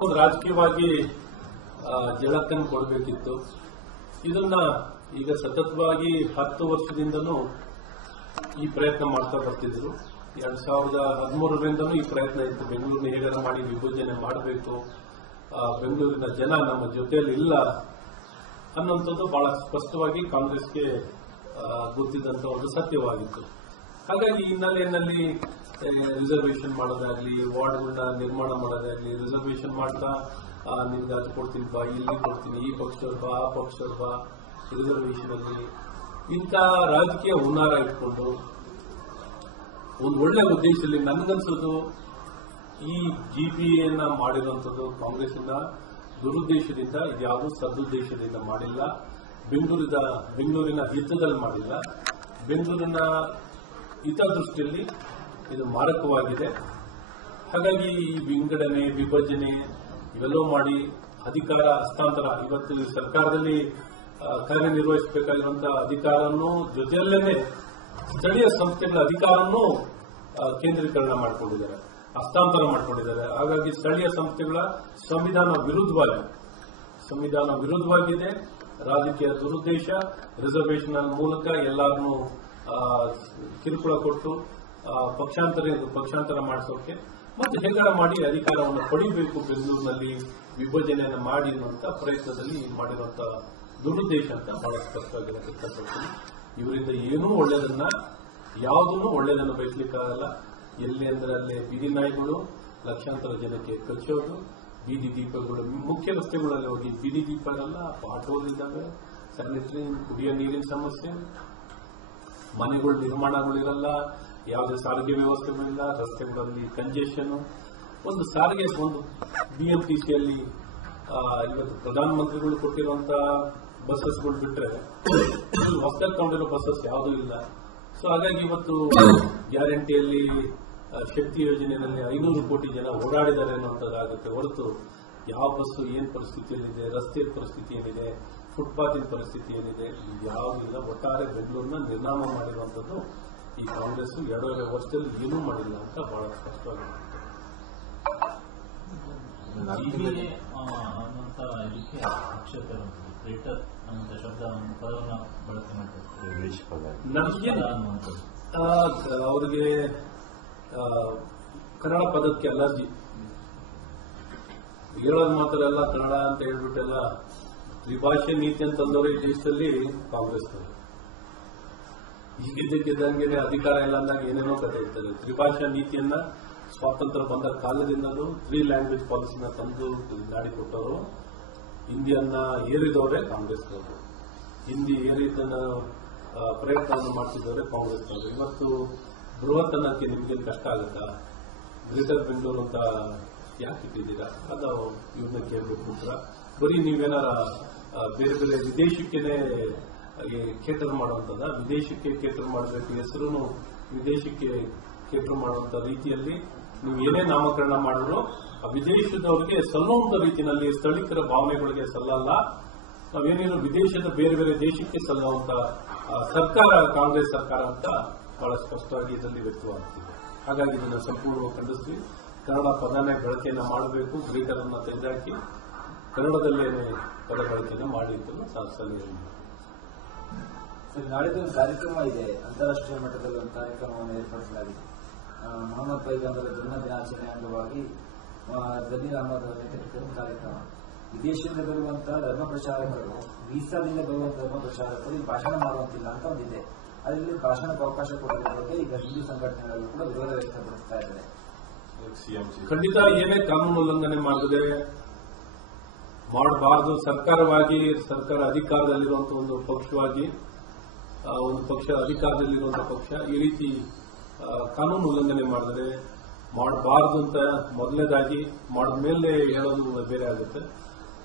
ರಾಜಕೀಯವಾಗಿ ಜಳಕನ್ನು ಕೊಡಬೇಕಿತ್ತು. ಇದನ್ನ ಈಗ ಸತತವಾಗಿ 10 ವರ್ಷದಿಂದನೂ ಈ ಪ್ರಯತ್ನ ಮಾಡ್ತಾ ಬರ್ತಿದ್ರು. 2013ರಿಂದನೂ ಈ ಪ್ರಯತ್ನ ಇತ್ತು. ಬೆಂಗಳೂರಿನ ಹೇಗಾರ ಮಾಡಿ ವಿಭಜನೆ ಮಾಡಬೇಕು, ಬೆಂಗಳೂರಿನ ಜನ ನಮ್ಮ ಜೊತೆಯಲ್ಲಿ ಇಲ್ಲ ಅನ್ನೋಂಥದ್ದು ಬಹಳ ಸ್ಪಷ್ಟವಾಗಿ ಕಾಂಗ್ರೆಸ್ಗೆ ಗೊತ್ತಿದ್ದಂತ ಒಂದು ಸತ್ಯವಾಗಿತ್ತು. ಹಾಗಾಗಿ ಈ ಹಿನ್ನೆಲೆಯಲ್ಲಿ ರಿಸರ್ವೇಷನ್ ಮಾಡೋದಾಗ್ಲಿ, ವಾರ್ಡ್ಗಳನ್ನ ನಿರ್ಮಾಣ ಮಾಡೋದಾಗ್ಲಿ, ರಿಸರ್ವೇಷನ್ ಮಾಡ್ತಾ ನಿಮ್ಗೆ ಅದು ಕೊಡ್ತೀನಿ ಬಾ, ಇಲ್ಲಿ ಕೊಡ್ತೀನಿ, ಈ ಪಕ್ಷದವ್ರು ಬಾ, ಆ ಪಕ್ಷದವ್ರು ಬಾ, ರಿಸರ್ವೇಷನ್ ಅಲ್ಲಿ ಇಂಥ ರಾಜಕೀಯ ಹುನ್ನಾರ ಇಟ್ಕೊಂಡು ಒಂದು ಒಳ್ಳೆ ಉದ್ದೇಶದಲ್ಲಿ ನನಗನ್ಸೋದು ಈ ಜಿಪಿಎನ್ನ ಮಾಡಿರುವಂಥದ್ದು ಕಾಂಗ್ರೆಸ್ನ ದುರುದ್ದೇಶದಿಂದ, ಇದ್ಯಾವುದೂ ಸದುದ್ದೇಶದಿಂದ ಮಾಡಿಲ್ಲ. ಬೆಂಗಳೂರಿನ ಹಿತದಲ್ಲಿ ಮಾಡಿಲ್ಲ. ಬೆಂಗಳೂರಿನ ಹಿತದೃಷ್ಟಿಯಲ್ಲಿ ಇದು ಮಾರಕವಾಗಿದೆ. ಹಾಗಾಗಿ ಈ ವಿಂಗಡಣೆ, ವಿಭಜನೆ ಇವೆಲ್ಲವೂ ಮಾಡಿ ಅಧಿಕಾರ ಹಸ್ತಾಂತರ, ಇವತ್ತು ಸರ್ಕಾರದಲ್ಲಿ ಕಾರ್ಯನಿರ್ವಹಿಸಬೇಕಾಗಿರುವಂತಹ ಅಧಿಕಾರವನ್ನು ಜೊತೆಯಲ್ಲೇನೆ ಸ್ಥಳೀಯ ಸಂಸ್ಥೆಗಳ ಅಧಿಕಾರವನ್ನು ಕೇಂದ್ರೀಕರಣ ಮಾಡಿಕೊಂಡಿದ್ದಾರೆ, ಹಸ್ತಾಂತರ ಮಾಡಿಕೊಂಡಿದ್ದಾರೆ. ಹಾಗಾಗಿ ಸ್ಥಳೀಯ ಸಂಸ್ಥೆಗಳ ಸಂವಿಧಾನ ವಿರುದ್ಧವಾಗಿದೆ. ರಾಜಕೀಯ ದುರುದ್ದೇಶ, ರಿಸರ್ವೇಷನ್ ಮೂಲಕ ಎಲ್ಲರನ್ನೂ ಕಿರುಕುಳ ಕೊಟ್ಟು ಪಕ್ಷಾಂತರ ಮಾಡಿಸೋಕೆ ಮತ್ತೆ ಹೆಗಡ ಮಾಡಿ ಅಧಿಕಾರವನ್ನು ಪಡಿಬೇಕು, ಬೆಂಗಳೂರಿನಲ್ಲಿ ವಿಭಜನೆಯನ್ನು ಮಾಡಿ ಅನ್ನುವಂಥ ಪ್ರಯತ್ನದಲ್ಲಿ ಮಾಡಿರುವಂತಹ ದುರುದ್ದೇಶ ಅಂತ ಬಹಳ ಸ್ಪಷ್ಟವಾಗಿ ವ್ಯಕ್ತಪಡ್ತೀನಿ. ಇವರಿಂದ ಏನೂ ಯಾವುದನ್ನು ಒಳ್ಳೆಯದನ್ನು ಬಯಸಲಿಕ್ಕಾಗಲ್ಲ. ಎಲ್ಲಿ ಅಂದ್ರೆ ಅಲ್ಲೇ ಬೀದಿ ನಾಯಿಗಳು ಲಕ್ಷಾಂತರ ಜನಕ್ಕೆ ಕಚ್ಚೋದು, ಬೀದಿ ದೀಪಗಳು, ಮುಖ್ಯ ರಸ್ತೆಗಳಲ್ಲಿ ಹೋಗಿ ಬೀದಿ ದೀಪಗಳೆಲ್ಲ ಪಾಟೋಲ್ ಇದ್ದಾವೆ, ಸ್ಯಾನಿಟರಿ, ಕುಡಿಯೋ ನೀರಿನ ಸಮಸ್ಯೆ, ಮನೆಗಳು ನಿರ್ಮಾಣಗಳಿರಲ್ಲ, ಯಾವುದೇ ಸಾರಿಗೆ ವ್ಯವಸ್ಥೆಗಳಿಲ್ಲ, ರಸ್ತೆಗಳಲ್ಲಿ ಕಂಜೆಷನ್, ಒಂದು ಸಾರಿಗೆ, ಒಂದು ಬಿಎಂಟಿಸಿಯಲ್ಲಿ ಇವತ್ತು ಪ್ರಧಾನಮಂತ್ರಿಗಳು ಕೊಟ್ಟಿರುವಂತಹ ಬಸ್ಸಸ್ಗಳು ಬಿಟ್ರೆ ಹೊಸದಾಗಿ ತಗೊಂಡಿರೋ ಬಸ್ಸಸ್ ಯಾವುದೂ ಇಲ್ಲ. ಸೊ ಹಾಗಾಗಿ ಇವತ್ತು ಗ್ಯಾರಂಟಿಯಲ್ಲಿ, ಶಕ್ತಿ ಯೋಜನೆಯಲ್ಲಿ 500 ಕೋಟಿ ಜನ ಓಡಾಡಿದ್ದಾರೆ ಅನ್ನುವಂಥದ್ದಾಗುತ್ತೆ ಹೊರತು ಯಾವ ಬಸ್ಸು ಏನ್ ಪರಿಸ್ಥಿತಿಯಲ್ಲಿದೆ, ರಸ್ತೆ ಪರಿಸ್ಥಿತಿ ಏನಿದೆ, ಫುಟ್ಪಾತಿನ ಪರಿಸ್ಥಿತಿ ಏನಿದೆ, ಯಾವುದಿಲ್ಲ. ಒಟ್ಟಾರೆ ಬೆಂಗಳೂರನ್ನ ನಿರ್ನಾಮ ಮಾಡಿರುವಂಥದ್ದು ಈ ಕಾಂಗ್ರೆಸ್ 2.5 ವರ್ಷದಲ್ಲಿ ಏನೂ ಮಾಡಿಲ್ಲ ಅಂತ ಬಹಳ ಸ್ಪಷ್ಟವಾಗಿದೆ. ಇದಕ್ಕೆ ಆಕ್ಷೇಪ ಥಿಯೇಟರ್ ಅನ್ನುವಂಥ ಶಬ್ದವನ್ನು ಪದವನ್ನು ಬಳಕೆ ಮಾಡ್ತಾರೆ. ಅವರಿಗೆ ಕನ್ನಡ ಪದಕ್ಕೆ ಅಲರ್ಜಿ. ಹೇಳೋದು ಮಾತ್ರ ಎಲ್ಲ ಕನ್ನಡ ಅಂತ ಹೇಳ್ಬಿಟ್ಟೆಲ್ಲ ತ್ರಿಭಾಷೆ ನೀತಿ ಅಂತಂದವರು ಈ ದೇಶದಲ್ಲಿ ಕಾಂಗ್ರೆಸ್ನವರು. ಈಗಿದ್ದಕ್ಕಿದ್ದಂಗೆ ಅಧಿಕಾರ ಇಲ್ಲ ಅಂದಾಗ ಏನೇನೋ ಕತೆ ಇರ್ತಾರೆ. ತ್ರಿಭಾಷಾ ನೀತಿಯನ್ನ ಸ್ವಾತಂತ್ರ್ಯ ಬಂದ ಕಾಲದಿಂದಲೂ 3 ಲ್ಯಾಂಗ್ವೇಜ್ ಪಾಲಿಸಿನ ತಂದು ಮಾಡಿಕೊಟ್ಟವರು. ಹಿಂದಿಯನ್ನ ಏರಿದವರೇ ಕಾಂಗ್ರೆಸ್ನವರು. ಹಿಂದಿ ಏರಿದ ಪ್ರಯತ್ನವನ್ನು ಮಾಡ್ತಿದ್ದವರೇ ಕಾಂಗ್ರೆಸ್ನವರು. ಇವತ್ತು ಬೃಹತ್ ಅನ್ನಕ್ಕೆ ನಿಮ್ಗೇನು ಕಷ್ಟ ಆಗುತ್ತಾ? ಗ್ರೇಟರ್ ಬೆಂಗಳೂರು ಅಂತ ಯಾಕೆ ಇಟ್ಟಿದ್ದೀರಾ? ಅದು ಇವ್ರನ್ನ ಕೇಳಬೇಕು ಉತ್ತರ. ಬರೀ ನೀವೇನಾರ ಬೇರೆ ಬೇರೆ ವಿದೇಶಕ್ಕೇನೆ ಕೇಟರ್ ಮಾಡುವಂತದ, ವಿದೇಶಕ್ಕೆ ಕೇಟರ್ ಮಾಡಬೇಕು, ಹೆಸರು ವಿದೇಶಕ್ಕೆ ಕೇಟರ್ ಮಾಡುವಂತ ರೀತಿಯಲ್ಲಿ ನೀವು ಏನೇ ನಾಮಕರಣ ಮಾಡಿದ್ರು ಆ ವಿದೇಶದವರಿಗೆ ಸಲ್ಲುವಂತ ರೀತಿಯಲ್ಲಿ ಸ್ಥಳೀಕರ ಭಾವನೆಗಳಿಗೆ ಸಲ್ಲಲ್ಲ. ನಾವೇನೇನು ವಿದೇಶದ ಬೇರೆ ಬೇರೆ ದೇಶಕ್ಕೆ ಸಲ್ಲುವಂತ ಸರ್ಕಾರ ಕಾಂಗ್ರೆಸ್ ಸರ್ಕಾರ ಅಂತ ಬಹಳ ಸ್ಪಷ್ಟವಾಗಿ ಇದರಲ್ಲಿ ವ್ಯಕ್ತವಾಗ್ತಿದೆ. ಹಾಗಾಗಿ ಇದನ್ನು ಸಂಪೂರ್ಣವಾಗಿ ಖಂಡಿಸ್ತೀವಿ. ಕನ್ನಡ ಪದನೇ ಬಳಕೆಯನ್ನ ಮಾಡಬೇಕು, ಗ್ರೇಟರ್ ಅನ್ನ ತೆಗೆದಾಕಿ ಕನ್ನಡದಲ್ಲೇನೆ ಪದ ಬಳಕೆಯನ್ನು ಮಾಡಿ ಅಂತ ಸಲಹೆ. ನಾಳಿದ್ದು ಒಂದು ಕಾರ್ಯಕ್ರಮ ಇದೆ, ಅಂತಾರಾಷ್ಟ್ರೀಯ ಮಟ್ಟದಲ್ಲಿ ಒಂದು ಕಾರ್ಯಕ್ರಮವನ್ನು ಏರ್ಪಡಿಸಲಾಗಿದೆ. ಮೊಹಮ್ಮದ್ ಪೈಗಂಬರ ಜನ್ಮ ದಿನಾಚರಣೆ ಅಂಗವಾಗಿ ಜಮೀರ್ ಅಹಮದ್ ಅವರ ನೇತೃತ್ವದ ಕಾರ್ಯಕ್ರಮ. ವಿದೇಶದಿಂದ ಬರುವಂತಹ ಧರ್ಮ ಪ್ರಚಾರಕರು, ವೀಸಾದಿಂದ ಬರುವಂತಹ ಧರ್ಮ ಪ್ರಚಾರಕರು ಈ ಭಾಷಣ ಮಾಡುವಂತಿಲ್ಲ ಅಂತ ಒಂದಿದೆ. ಅದರಲ್ಲಿ ಭಾಷಣಕ್ಕೆ ಅವಕಾಶ ಕೊಡೋದ್ರ ಬಗ್ಗೆ ಈಗ ಹಿಂದೂ ಸಂಘಟನೆಗಳು ಕೂಡ ವಿರೋಧ ವ್ಯಕ್ತಪಡಿಸ್ತಾ ಇದ್ದಾರೆ. ಖಂಡಿತ ಏನೇ ಕಾನೂನು ಉಲ್ಲಂಘನೆ ಮಾಡಬಾರದು. ಸರ್ಕಾರ ಅಧಿಕಾರದಲ್ಲಿರುವಂತಹ ಒಂದು ಪಕ್ಷವಾಗಿ, ಒಂದು ಪಕ್ಷ ಅಧಿಕಾರದಲ್ಲಿರುವಂತಹ ಪಕ್ಷ ಈ ರೀತಿ ಕಾನೂನು ಉಲ್ಲಂಘನೆ ಮಾಡಿದ್ರೆ ಮಾಡಬಾರದು ಅಂತ ಮೊದಲನೇದಾಗಿ ಮಾಡಿದ್ಮೇಲೆ ಹೇಳೋದು ಬೇರೆ ಆಗುತ್ತೆ.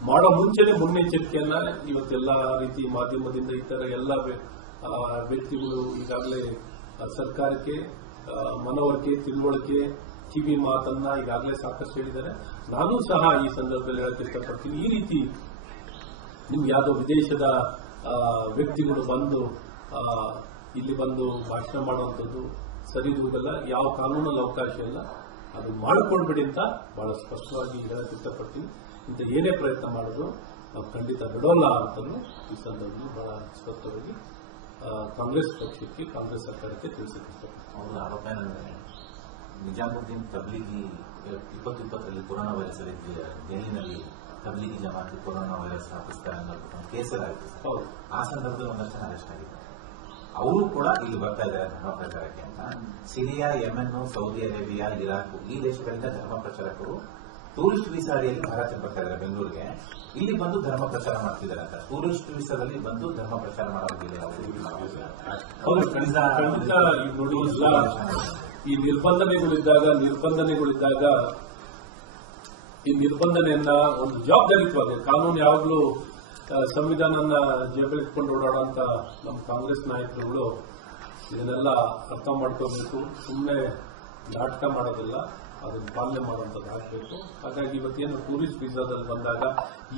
ಮಾಡೋ ಮುಂಚೆನೆ ಮುನ್ನೆಚ್ಚರಿಕೆಯನ್ನ ಇವತ್ತೆಲ್ಲ ರೀತಿ ಮಾಧ್ಯಮದಿಂದ ಈ ತರ ಎಲ್ಲ ವ್ಯಕ್ತಿಗಳು ಈಗಾಗಲೇ ಸರ್ಕಾರಕ್ಕೆ ಮನವರಿಕೆ, ತಿಳುವಳಿಕೆ, ಕಿವಿ ಮಾತನ್ನ ಈಗಾಗಲೇ ಸಾಕಷ್ಟು ಹೇಳಿದ್ದಾರೆ. ನಾನು ಸಹ ಈ ಸಂದರ್ಭದಲ್ಲಿ ಹೇಳಕ್ಕೆ ಇಷ್ಟಪಡ್ತೀನಿ, ಈ ರೀತಿ ನಿಮ್ಗೆ ಯಾವುದೋ ವಿದೇಶದ ವ್ಯಕ್ತಿಗಳು ಇಲ್ಲಿ ಬಂದು ಭಾಷಣ ಮಾಡುವಂಥದ್ದು ಸರಿದೂಗಲ್ಲ. ಯಾವ ಕಾನೂನಲ್ಲಿ ಅವಕಾಶ ಇಲ್ಲ. ಅದು ಮಾಡಿಕೊಡ್ಬೇಡಿ ಅಂತ ಬಹಳ ಸ್ಪಷ್ಟವಾಗಿ ಹೇಳಕ್ಕೆ ಇಷ್ಟಪಡ್ತೀನಿ. ಇಂಥ ಏನೇ ಪ್ರಯತ್ನ ಮಾಡಿದ್ರು ನಾವು ಖಂಡಿತ ಬಿಡೋಲ್ಲ ಅಂತಲೂ ಈ ಸಂದರ್ಭದಲ್ಲಿ ಬಹಳ ಸ್ಪಷ್ಟವಾಗಿ ಕಾಂಗ್ರೆಸ್ ಪಕ್ಷಕ್ಕೆ, ಕಾಂಗ್ರೆಸ್ ಸರ್ಕಾರಕ್ಕೆ ತಿಳಿಸಕ್ಕೆ ಇಷ್ಟಪಡ್ತೀನಿ. ಅವರ ಆರೋಪ ಏನಂದ್ರೆ ನಿಜಾಮುದ್ದೀನ್ ತಬ್ಲೀಗಿ 2020 ಕೊರೋನಾ ವೈರಸ್ ಜೈಲಿನಲ್ಲಿ ತಬ್ಲೀಗಿ ಜಮಾತಿ ಕೊರೋನಾ ವೈರಸ್ ವ್ಯಾಪಿಸ್ತಾರೆ ಅನ್ನೋ ಕೇಸರಾಯಿತು. ಹೌದು, ಆ ಸಂದರ್ಭದಲ್ಲಿ ಒಂದಷ್ಟು ಜನ ಅರೆಸ್ಟ್ ಆಗಿದ್ದಾರೆ. ಅವರು ಕೂಡ ಇಲ್ಲಿ ಬರ್ತಾ ಇದ್ದಾರೆ ಧರ್ಮ ಪ್ರಚಾರಕ್ಕೆ ಅಂತ. Syria, Yemen, Saudi Arabia, Iraq ಈ ದೇಶಗಳಿಂದ ಧರ್ಮ ಪ್ರಚಾರಕರು ಟೂರಿಸ್ಟ್ ವೀಸಾ ಅಡಿಯಲ್ಲಿ ಭಾರತಕ್ಕೆ ಬರ್ತಾ ಇದ್ದಾರೆ ಬೆಂಗಳೂರಿಗೆ. ಇಲ್ಲಿ ಬಂದು ಧರ್ಮ ಪ್ರಚಾರ ಮಾಡ್ತಿದ್ದಾರೆ ಅಂತ. ಟೂರಿಸ್ಟ್ ವೀಸಾದಲ್ಲಿ ಬಂದು ಧರ್ಮ ಪ್ರಚಾರ ಮಾಡೋದಿಲ್ಲ. ಹೌದು, ಖಂಡಿತ ಈಗ ನೋಡಿ, ಈ ನಿರ್ಬಂಧನೆಗಳಿದ್ದಾಗ ಈ ನಿರ್ಬಂಧನೆಯನ್ನ ಒಂದು ಜವಾಬ್ದಾರಿತ್ವವಾಗಿ ಕಾನೂನು ಯಾವಾಗಲೂ ಸಂವಿಧಾನನ ಜೇಬಲಿಟ್ಕೊಂಡು ಓಡಾಡುವಂತ ನಮ್ಮ ಕಾಂಗ್ರೆಸ್ ನಾಯಕರುಗಳು ಇದನ್ನೆಲ್ಲ ಅರ್ಥ ಮಾಡ್ಕೋಬೇಕು. ಸುಮ್ಮನೆ ನಾಟಕ ಮಾಡೋದಿಲ್ಲ, ಅದನ್ನು ಪಾಲನೆ ಮಾಡುವಂಥದ್ದು ಆಗಬೇಕು. ಹಾಗಾಗಿ ಇವತ್ತೇನು ಟೂರಿಸ್ಟ್ ವೀಸಾದಲ್ಲಿ ಬಂದಾಗ,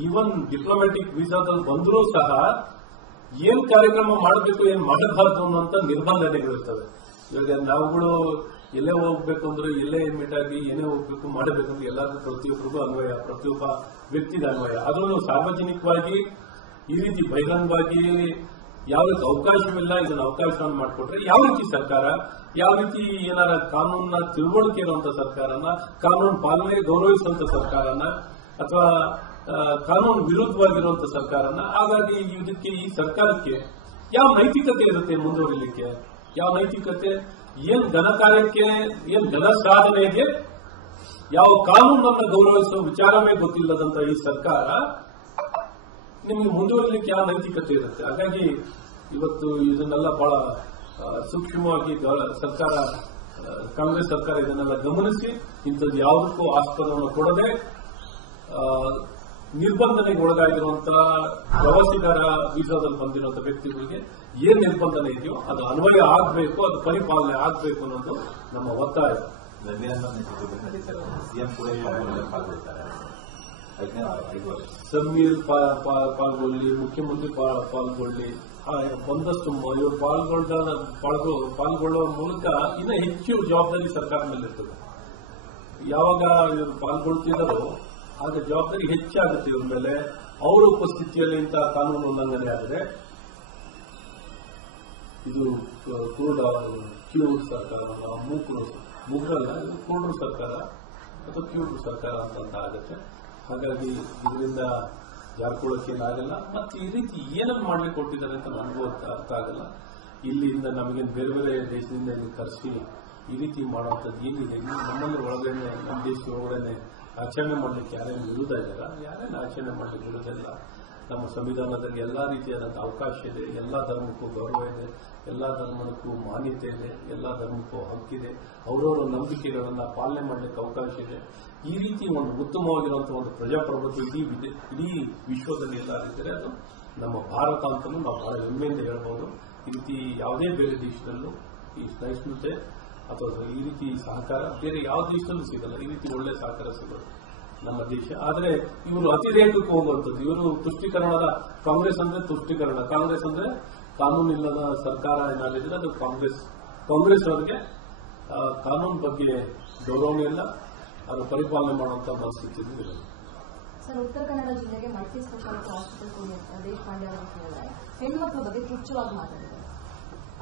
ಈವನ್ ಡಿಪ್ಲೊಮ್ಯಾಟಿಕ್ ವೀಸಾದಲ್ಲಿ ಬಂದರೂ ಸಹ ಏನ್ ಕಾರ್ಯಕ್ರಮ ಮಾಡಬೇಕು, ಏನ್ ಮಾಡಬಾರ್ದು ಅನ್ನುವಂಥ ನಿರ್ಬಂಧನೆಗಳಿರ್ತವೆ. ಇವಾಗ ನಾವುಗಳು ಎಲ್ಲೇ ಹೋಗ್ಬೇಕು ಅಂದ್ರೆ, ಎಲ್ಲೇ ಮೀಟ್ ಆಗಿ ಏನೇ ಹೋಗ್ಬೇಕು ಮಾಡಬೇಕಂದ್ರೆ ಎಲ್ಲರಿಗೂ ಪ್ರತಿಯೊಬ್ಬರಿಗೂ ಅನ್ವಯ, ಪ್ರತಿಯೊಬ್ಬ ವ್ಯಕ್ತಿಗೆ ಅನ್ವಯ. ಅದರಲ್ಲೂ ಸಾರ್ವಜನಿಕವಾಗಿ ಈ ರೀತಿ ಬಹಿರಂಗವಾಗಿ ಯಾವ ರೀತಿ ಅವಕಾಶವಿಲ್ಲ, ಇದನ್ನ ಅವಕಾಶವನ್ನು ಮಾಡಿಕೊಟ್ರೆ ಯಾವ ರೀತಿ ಸರ್ಕಾರ, ಯಾವ ರೀತಿ ಏನಾರ ಕಾನೂನನ್ನ ತಿಳುವಳಿಕೆ ಇರುವಂತ ಸರ್ಕಾರನ, ಕಾನೂನು ಪಾಲನೆಗೆ ಗೌರವಿಸುವಂತ ಸರ್ಕಾರನ, ಅಥವಾ ಕಾನೂನು ವಿರುದ್ಧವಾಗಿರುವಂತ ಸರ್ಕಾರನ, ಹಾಗಾಗಿ ಇದಕ್ಕೆ ಈ ಸರ್ಕಾರಕ್ಕೆ ಯಾವ ನೈತಿಕತೆ ಇರುತ್ತೆ ಮುಂದುವರಿಲಿಕ್ಕೆ, ಯಾವ ನೈತಿಕತೆ, ಏನ್ ಘನ ಕಾರ್ಯಕ್ಕೆ, ಏನ್ ಘನ ಸಾಧನೆಗೆ ಯಾವ ಕಾನೂನನ್ನು ಗೌರವಿಸುವ ವಿಚಾರವೇ ಗೊತ್ತಿಲ್ಲದಂತ ಈ ಸರ್ಕಾರ ನಿಮಗೆ ಮುಂದುವರಿಲಿಕ್ಕೆ ಯಾವ ನೈತಿಕತೆ ಇರುತ್ತೆ. ಹಾಗಾಗಿ ಇವತ್ತು ಇದನ್ನೆಲ್ಲ ಬಹಳ ಸೂಕ್ಷ್ಮವಾಗಿ ಸರ್ಕಾರ, ಕಾಂಗ್ರೆಸ್ ಸರ್ಕಾರ ಇದನ್ನೆಲ್ಲ ಗಮನಿಸಿ ಇಂಥದ್ದು ಯಾವುದಕ್ಕೂ ಆಸ್ಪದವನ್ನು ಕೊಡದೆ ನಿರ್ಬಂಧನೆಗೆ ಒಳಗಾಗಿರುವಂತಹ ಪ್ರವಾಸಿಗರ ವೀಸಾದಲ್ಲಿ ಬಂದಿರುವಂತಹ ವ್ಯಕ್ತಿಗಳಿಗೆ ಏನ್ ನಿರ್ಬಂಧನೆ ಇದೆಯೋ ಅದು ಅನ್ವಯ ಆಗಬೇಕು, ಅದು ಪರಿಪಾಲನೆ ಆಗಬೇಕು ಅನ್ನೋದು ನಮ್ಮ ಒತ್ತಾಯ. ಸಿಎಂ ಕೂಡ ಪಾಲ್ಗೊಳ್ತಾರೆ, ಸಮೀರ್ ಪಾಲ್ಗೊಳ್ಳಿ, ಮುಖ್ಯಮಂತ್ರಿ ಪಾಲ್ಗೊಳ್ಳಿ, ಒಂದಷ್ಟು ಇವರು ಪಾಲ್ಗೊಳ್ಳುವ ಮೂಲಕ ಇನ್ನ ಹೆಚ್ಚು ಜವಾಬ್ದಾರಿ ಸರ್ಕಾರ ಮೇಲೆ ಇರ್ತದೆ. ಯಾವಾಗ ಇವರು ಪಾಲ್ಗೊಳ್ತಿದ್ದಾರೋ ಆಗ ಜವಾಬ್ದಾರಿ ಹೆಚ್ಚಾಗುತ್ತೆ ಇವ್ರ ಮೇಲೆ. ಅವರ ಉಪಸ್ಥಿತಿಯಲ್ಲಿ ಇಂತಹ ಕಾನೂನು ಉಲ್ಲಂಘನೆ ಆದರೆ ಇದು ಕ್ಯೂರ್ ಸರ್ಕಾರ, ಮೂಕರಲ್ಲ, ಇದು ಕೂಡ್ರು ಸರ್ಕಾರ ಅಥವಾ ಕ್ಯೂರ್ ಸರ್ಕಾರ ಅಂತ ಆಗುತ್ತೆ. ಹಾಗಾಗಿ ಇದರಿಂದ ಜಾರ್ಕೊಳ್ಳೋಕ್ಕೇನಾಗಲ್ಲ. ಮತ್ತೆ ಈ ರೀತಿ ಏನನ್ನು ಮಾಡ್ಲಿಕ್ಕೆ ಕೊಟ್ಟಿದ್ದಾರೆ ಅಂತ ನನಗೂ ಅರ್ಥ ಆಗಲ್ಲ. ಇಲ್ಲಿಂದ ನಮಗೇನು ಬೇರೆ ಬೇರೆ ದೇಶದಿಂದ ಕರೆಸಿ ಈ ರೀತಿ ಮಾಡುವಂಥದ್ದು ಏನಿದೆ, ನಮ್ಮಲ್ಲಿ ಒಳಗಡೆ, ನಮ್ಮ ದೇಶದ ಒಳಗಡೆ ಆಚರಣೆ ಮಾಡಲಿಕ್ಕೆ ಯಾರೇನು ವಿರೋಧ ಇದ್ದಾರ, ಯಾರೇನು ಆಚರಣೆ ಮಾಡಲಿಕ್ಕೆ ವಿರೋಧ ಇಲ್ಲ. ನಮ್ಮ ಸಂವಿಧಾನದಲ್ಲಿ ಎಲ್ಲಾ ರೀತಿಯಾದಂಥ ಅವಕಾಶ ಇದೆ, ಎಲ್ಲಾ ಧರ್ಮಕ್ಕೂ ಗೌರವ ಇದೆ, ಎಲ್ಲಾ ಧರ್ಮಕ್ಕೂ ಮಾನ್ಯತೆ ಇದೆ, ಎಲ್ಲಾ ಧರ್ಮಕ್ಕೂ ಹಕ್ಕಿದೆ, ಅವರವರ ನಂಬಿಕೆಗಳನ್ನ ಪಾಲನೆ ಮಾಡಲಿಕ್ಕೆ ಅವಕಾಶ ಇದೆ. ಈ ರೀತಿ ಒಂದು ಉತ್ತಮವಾಗಿರುವಂತಹ ಒಂದು ಪ್ರಜಾಪ್ರಭುತ್ವ ಇಡೀ ವಿಶ್ವದಲ್ಲಿ ಎಲ್ಲಾರಿದ್ದರೆ ಅದು ನಮ್ಮ ಭಾರತ ಅಂತಲೂ ನಾವು ಬಹಳ ಹೆಮ್ಮೆಯಿಂದ ಹೇಳ್ಬೋದು. ಈ ರೀತಿ ಯಾವುದೇ ಬೇರೆ ದೇಶದಲ್ಲೂ ಈ ಸಹಿಷ್ಣುತೆ ಅಥವಾ ಈ ರೀತಿ ಸಹಕಾರ ಬೇರೆ ಯಾವ ದೇಶದಲ್ಲೂ ಸಿಗಲ್ಲ. ಈ ರೀತಿ ಒಳ್ಳೆ ಸಹಕಾರ ಸಿಗೋದು ನಮ್ಮ ದೇಶ. ಆದರೆ ಇವರು ಅತಿರೇಕಕ್ಕೆ ಹೋಗುವಂಥದ್ದು, ಇವರು ತುಷ್ಟೀಕರಣದ, ಕಾಂಗ್ರೆಸ್ ಅಂದ್ರೆ ತುಷ್ಟೀಕರಣ, ಕಾಂಗ್ರೆಸ್ ಅಂದ್ರೆ ಕಾನೂನಿಲ್ಲದ ಸರ್ಕಾರ ಏನಾಗಿದೆ ಅದು ಕಾಂಗ್ರೆಸ್ ಅವರಿಗೆ ಕಾನೂನು ಬಗ್ಗೆ ಗೌರವನೇ ಇಲ್ಲ, ಅದು ಪರಿಪಾಲನೆ ಮಾಡುವಂತ ಮನಸ್ಥಿತಿ ಇರೋದು. ಸರ್, ಉತ್ತರ ಕನ್ನಡ ಜಿಲ್ಲೆಗೆ ಮಲ್ಟಿ ಸ್ಪೆಷಾಲಿಟಿ ಹಾಸ್ಪಿಟಲ್ ಕೊಡಿ ಅಂತ ದೇಶಪಾಂಡೆ ಅವರು ಹೇಳಿದ್ದಾರೆ. ಹೆಣ್ಮಕ್ಳ ಬಗ್ಗೆ ತುಚ್ಛವಾಗಿ ಮಾತಾಡಿದ್ದಾರೆ,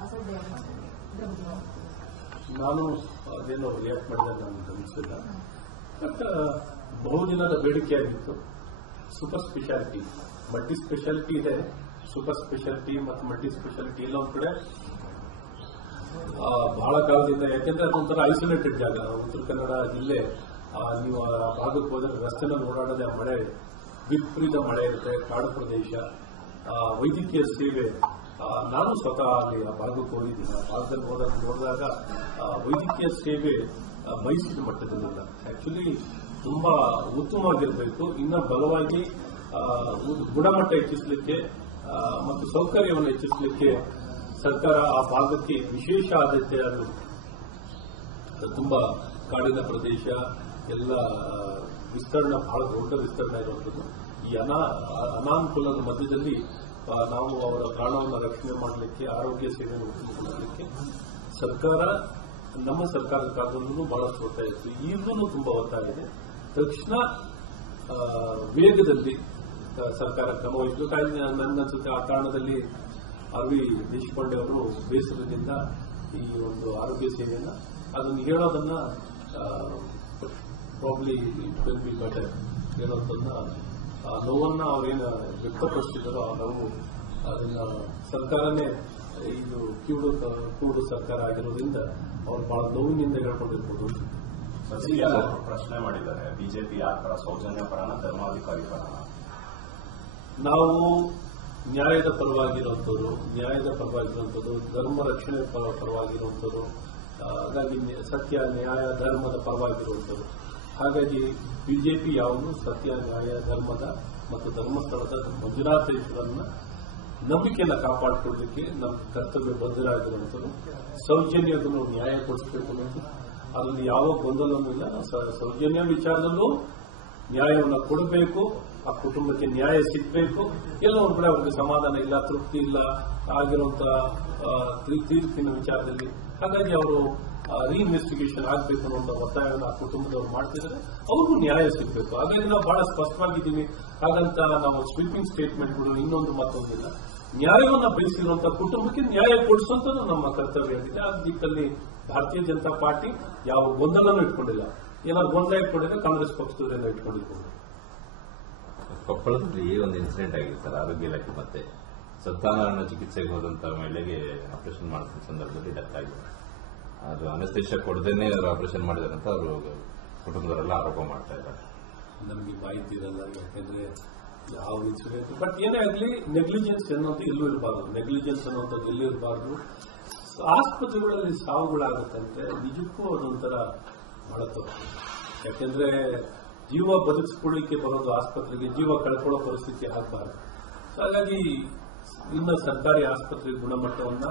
ಅಸಡ್ಡೆಯಾಗಿ ಮಾತಾಡಿದ್ದಾರೆ. ನಾನು ಅದೇನೋ ರಿಯಾಕ್ಟ್ ಮಾಡಿದ್ರೆ ನನಗೆ ಗಮನಿಸಿಲ್ಲ. ಬಟ್ ಬಹುದಿನದ ಬೇಡಿಕೆ ಆಗಿತ್ತು ಸೂಪರ್ ಸ್ಪೆಷಾಲಿಟಿ. ಮಲ್ಟಿ ಸ್ಪೆಷಾಲಿಟಿ ಇದೆ, ಸೂಪರ್ ಸ್ಪೆಷಾಲಿಟಿ ಮತ್ತು ಮಲ್ಟಿ ಸ್ಪೆಷಾಲಿಟಿ ಎಲ್ಲ ಒಂದ್ ಕಡೆ ಬಹಳ ಕಾಲದಿಂದ. ಯಾಕೆಂದ್ರೆ ಅದೊಂಥರ ಐಸೋಲೇಟೆಡ್ ಜಾಗ. ಉತ್ತರ ಕನ್ನಡ ಜಿಲ್ಲೆ, ನೀವು ಆ ಭಾಗಕ್ಕೆ ಹೋದ್ರೆ ರಸ್ತೆನಲ್ಲಿ ಓಡಾಡೋದೇ ಮಳೆ, ವಿಪರೀತ ಮಳೆ ಇರುತ್ತೆ, ಕಾಡು ಪ್ರದೇಶ, ವೈದ್ಯಕೀಯ ಸೇವೆ. ನಾನು ಸ್ವತಃ ಅಲ್ಲಿ ಆ ಭಾಗಕ್ಕೆ ಹೋಗಿದ್ದೀನಿ. ಆ ಭಾಗದಲ್ಲಿ ನೋಡಿದಾಗ ವೈದ್ಯಕೀಯ ಸೇವೆ ಬಯಸಿದ ಮಟ್ಟದಲ್ಲಿಲ್ಲ. ಆಕ್ಚುಲಿ ತುಂಬಾ ಉತ್ತಮವಾಗಿರಬೇಕು. ಇನ್ನ ಬಲವಾಗಿ ಗುಣಮಟ್ಟ ಹೆಚ್ಚಿಸಲಿಕ್ಕೆ ಮತ್ತು ಸೌಕರ್ಯವನ್ನು ಹೆಚ್ಚಿಸಲಿಕ್ಕೆ ಸರ್ಕಾರ ಆ ಭಾಗಕ್ಕೆ ವಿಶೇಷ ಆದ್ಯತೆ. ಅದು ತುಂಬಾ ಕಾಡಿನ ಪ್ರದೇಶ, ಎಲ್ಲ ವಿಸ್ತರಣೆ, ಬಹಳ ದೊಡ್ಡ ವಿಸ್ತರಣೆ ಇರುವಂಥದ್ದು. ಈ ಅನಾನುಕೂಲದ ಮಧ್ಯದಲ್ಲಿ ನಾವು ಅವರ ಪ್ರಾಣವನ್ನು ರಕ್ಷಣೆ ಮಾಡಲಿಕ್ಕೆ, ಆರೋಗ್ಯ ಸೇವೆಯನ್ನು ಉತ್ತಮಗೊಳಿಸಲಿಕ್ಕೆ ಸರ್ಕಾರ ನಮ್ಮ ಸರ್ಕಾರದ ಕಾಲದಲ್ಲೂ ಬಹಳಷ್ಟು ಒತ್ತಾಯ ಇತ್ತು, ಈಗಲೂ ತುಂಬಾ ಒತ್ತಾಯ ಇದೆ. ತಕ್ಷಣ ವೇಗದಲ್ಲಿ ಸರ್ಕಾರ ಕ್ರಮ ವಹಿಸಬೇಕು. ನನ್ನನ್ಸುತ್ತೆ ಆ ಕಾರಣದಲ್ಲಿ ಆರ್.ವಿ. ದೇಶಪಾಂಡೆ ಅವರು ಬೇಸರದಿಂದ ಈ ಒಂದು ಆರೋಗ್ಯ ಸೇವೆಯನ್ನ ಅದನ್ನು ಹೇಳೋದನ್ನ probably it will be better ಹೇಳೋದನ್ನ ನೋವನ್ನ ಅವ್ರೇನು ವ್ಯಕ್ತಪಡಿಸಿದಾರೋ ಆ ನೋವು ಅದನ್ನ ಸರ್ಕಾರನೇ ಇದು ಕೂಡು ಸರ್ಕಾರ ಆಗಿರೋದ್ರಿಂದ ಅವ್ರು ಬಹಳ ನೋವಿನಿಂದ ಹೇಳ್ಕೊಂಡಿರ್ಬೋದು. ಪ್ರಶ್ನೆ ಮಾಡಿದ್ದಾರೆ, ಬಿಜೆಪಿ ಯಾರ ಪರ, ಸೌಜನ್ಯ ಪರನ, ಧರ್ಮಾಧಿಕಾರಿ ಪರನ? ನಾವು ನ್ಯಾಯದ ಪರವಾಗಿರುವಂಥವ್ರು, ಧರ್ಮ ರಕ್ಷಣೆ ಪರವಾಗಿರುವಂಥವ್ರು, ಹಾಗಾಗಿ ಸತ್ಯ ನ್ಯಾಯ ಧರ್ಮದ ಪರವಾಗಿರುವಂಥವ್ರು. ಹಾಗಾಗಿ ಬಿಜೆಪಿ ಯಾವುದು ಸತ್ಯ ನ್ಯಾಯ ಧರ್ಮದ ಮತ್ತು ಧರ್ಮಸ್ಥಳದ ಮಂಜುನಾಥೇಶ್ವರನ್ನ ನಂಬಿಕೆಯನ್ನು ಕಾಪಾಡಿಕೊಳ್ಳಲಿಕ್ಕೆ ನಮ್ಮ ಕರ್ತವ್ಯ ಬದ್ಧರಾಗಿರುವಂಥವ್ರು. ಸೌಜನ್ಯದನ್ನು ನ್ಯಾಯ ಕೊಡಿಸಬೇಕು ಅನ್ನೋದು ಅದರಲ್ಲಿ ಯಾವ ಗೊಂದಲವೂ ಇಲ್ಲ. ಸೌಜನ್ಯ ವಿಚಾರದಲ್ಲೂ ನ್ಯಾಯವನ್ನು ಕೊಡಬೇಕು, ಆ ಕುಟುಂಬಕ್ಕೆ ನ್ಯಾಯ ಸಿಗಬೇಕು. ಎಲ್ಲ ಒಂದ್ ಕಡೆ ಅವ್ರಿಗೆ ಸಮಾಧಾನ ಇಲ್ಲ, ತೃಪ್ತಿ ಇಲ್ಲ ಆಗಿರುವಂತಹ ತೀರ್ಪಿನ ವಿಚಾರದಲ್ಲಿ. ಹಾಗಾಗಿ ಅವರು ರೀಇನ್ವೆಸ್ಟಿಗೇಷನ್ ಆಗಬೇಕು ಅನ್ನುವಂಥ ಒತ್ತಾಯವನ್ನು ಆ ಕುಟುಂಬದವರು ಮಾಡ್ತಿದ್ದಾರೆ. ಅವ್ರಿಗೂ ನ್ಯಾಯ ಸಿಗಬೇಕು. ಹಾಗಾಗಿ ನಾವು ಬಹಳ ಸ್ಪಷ್ಟವಾಗಿದ್ದೀವಿ. ಹಾಗಂತ ನಾವು ಸ್ವೀಪಿಂಗ್ ಸ್ಟೇಟ್ಮೆಂಟ್ಗಳು ಇನ್ನೊಂದು ಮತ್ತೊಂದಿಲ್ಲ. ನ್ಯಾಯವನ್ನು ಬಯಸಿರುವಂತಹ ಕುಟುಂಬಕ್ಕೆ ನ್ಯಾಯ ಕೊಡಿಸುವಂಥದ್ದು ನಮ್ಮ ಕರ್ತವ್ಯ ಆಗಿದೆ. ಆ ದಿಕ್ಕಲ್ಲಿ ಭಾರತೀಯ ಜನತಾ ಪಾರ್ಟಿ ಯಾವ ಗೊಂದಲನೂ ಇಟ್ಕೊಂಡಿಲ್ಲ. ಏನಾದ್ರು ಗೊಂದಲ ಇಟ್ಕೊಂಡಿದ್ರೆ ಕಾಂಗ್ರೆಸ್ ಪಕ್ಷದವರೆಲ್ಲ ಇಟ್ಕೊಂಡಿರ್ಬೋದು. ಕೊಪ್ಪಳದಲ್ಲಿ ಒಂದು ಇನ್ಸಿಡೆಂಟ್ ಆಗಿದೆ ಸರ್. ಆರೋಗ್ಯ ಇಲಾಖೆ ಮತ್ತೆ ಸತ್ಯನಾರಾಯಣ ಚಿಕಿತ್ಸೆಗೆ ಹೋದಂತ ಮಹಿಳೆಗೆ ಆಪರೇಷನ್ ಮಾಡಿದ ಸಂದರ್ಭದಲ್ಲಿ ಡೆತ್ ಆಗಿದೆ. ಅದು ಅನಸ್ತೇಷಿಯಾ ಕೊಡದೇನೆ ಅವರು ಆಪರೇಷನ್ ಮಾಡಿದಾರೆ ಅಂತ ಅವರು ಕುಟುಂಬದವರೆಲ್ಲ ಆರೋಪ ಮಾಡ್ತಾ ಇದ್ದಾರೆ. ನಮಗೆ ಮಾಹಿತಿ ಇರಲ್ಲ, ಯಾಕಂದ್ರೆ ಯಾವ ಇನ್ಸಿಡೆಂಟ್. ಬಟ್ ಏನೇ ಆಗಲಿ ನೆಗ್ಲಿಜೆನ್ಸ್ ಅನ್ನೋದು ಎಲ್ಲೂ ಇರಬಾರ್ದು. ಆಸ್ಪತ್ರೆಗಳಲ್ಲಿ ಸಾವುಗಳಾಗುತ್ತಂತೆ, ನಿಜಕ್ಕೂ ಅದೊಂಥರ ಬಹಳ ತಪ್ಪು. ಯಾಕೆಂದ್ರೆ ಜೀವ ಬದುಕಿಸ್ಕೊಳ್ಳಿಕ್ಕೆ ಬರೋದು ಆಸ್ಪತ್ರೆಗೆ, ಜೀವ ಕಳ್ಕೊಳ್ಳೋ ಪರಿಸ್ಥಿತಿ ಆಗಬಾರ್ದು. ಹಾಗಾಗಿ ಇನ್ನು ಸರ್ಕಾರಿ ಆಸ್ಪತ್ರೆ ಗುಣಮಟ್ಟವನ್ನ